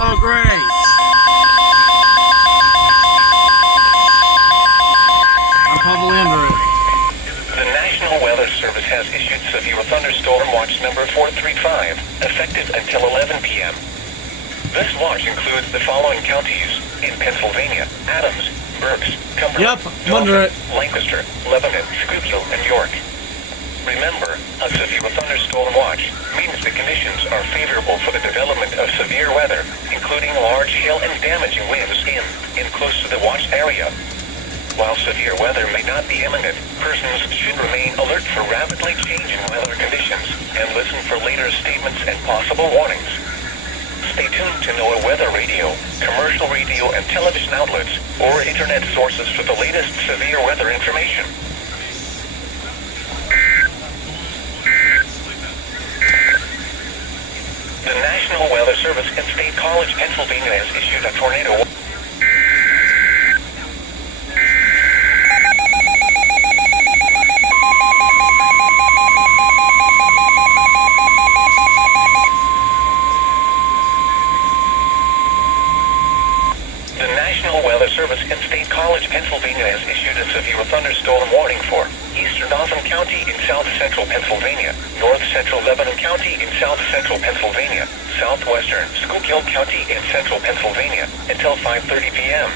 Oh, great. I'm probably under it. The National Weather Service has issued severe thunderstorm watch number 435, effective until 11 p.m. This watch includes the following counties in Pennsylvania: Adams, Berks, Cumberland, Dauphin, Lancaster, Lebanon, Schuylkill, and York. Remember, a severe thunderstorm watch means the conditions are favorable for the development of severe weather, including large hail and damaging winds in and close to the watch area. While severe weather may not be imminent, persons should remain alert for rapidly changing weather conditions and listen for later statements and possible warnings. Stay tuned to NOAA weather radio, commercial radio and television outlets, or internet sources for the latest severe weather information. The National Weather Service in State College, Pennsylvania has issued a tornado. The National Weather Service in State College, Pennsylvania has issued a severe thunderstorm warning for eastern Dauphin County in south-central Pennsylvania, north-central Lebanon County in south-central Pennsylvania, southwestern Schuylkill County in central Pennsylvania until 5:30 p.m.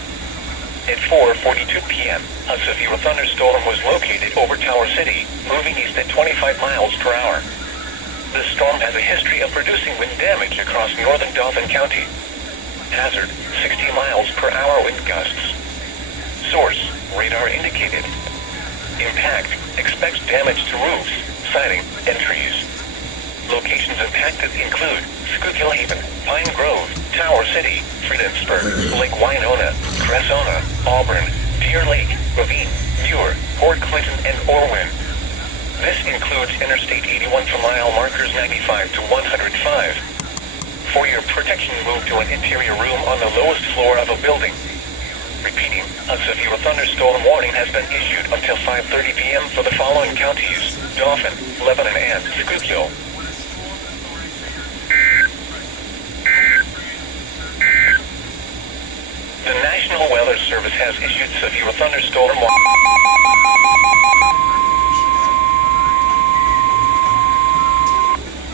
At 4:42 p.m., a severe thunderstorm was located over Tower City, moving east at 25 miles per hour. This storm has a history of producing wind damage across northern Dauphin County. Hazard, 60 miles per hour wind gusts. Source, radar indicated. Impact, expects damage to roofs, siding, and trees. Locations impacted include Schuylkill Haven, Pine Grove, Tower City, Friedensburg, Lake Winona, Cressona, Auburn, Deer Lake, Ravine, Muir, Port Clinton, and Orwin. This includes Interstate 81 from mile markers 95 to 105. For your protection, move to an interior room on the lowest floor of a building. Repeating, a severe thunderstorm warning has been issued until 5:30 p.m. for the following counties: Dauphin, Lebanon, and Schuylkill. The National Weather Service has issued severe thunderstorm warning.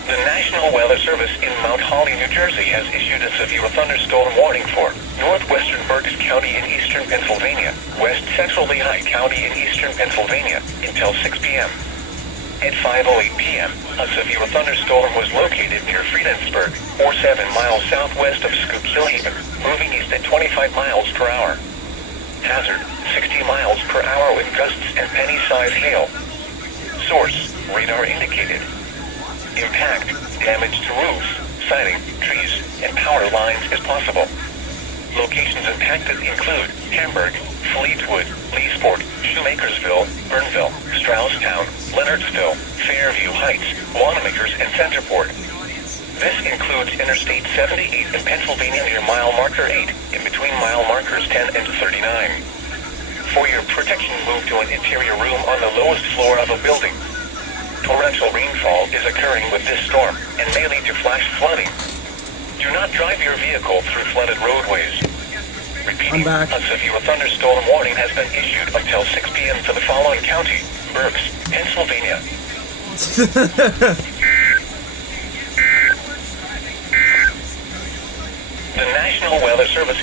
The National Weather Service in Mount Holly, New Jersey has issued a severe thunderstorm warning for northwestern Berks County in eastern Pennsylvania, west central Lehigh County in eastern Pennsylvania until 6 p.m. At 5:08 p.m., a severe thunderstorm was located near Friedensburg, or 7 miles southwest of Schuylkill Haven, moving east at 25 miles per hour. Hazard, 60 miles per hour with gusts and penny-sized hail. Source, radar indicated. Impact, damage to roofs, siding, trees, and power lines is possible. Locations impacted include Hamburg, Fleetwood, Leesport, Shoemakersville, Burnville, Strausstown, Leonardsville, Fairview Heights, Wanamakers, and Centerport. This includes Interstate 78 in Pennsylvania near mile marker 8, in between mile markers 10 and 39. For your protection, move to an interior room on the lowest floor of a building. Torrential rainfall is occurring with this storm and may lead to flash flooding. Do not drive your vehicle through flooded roadways. Repeating, a severe thunderstorm warning has been issued until 6 p.m. for the following county: Berks, Pennsylvania. The National Weather Service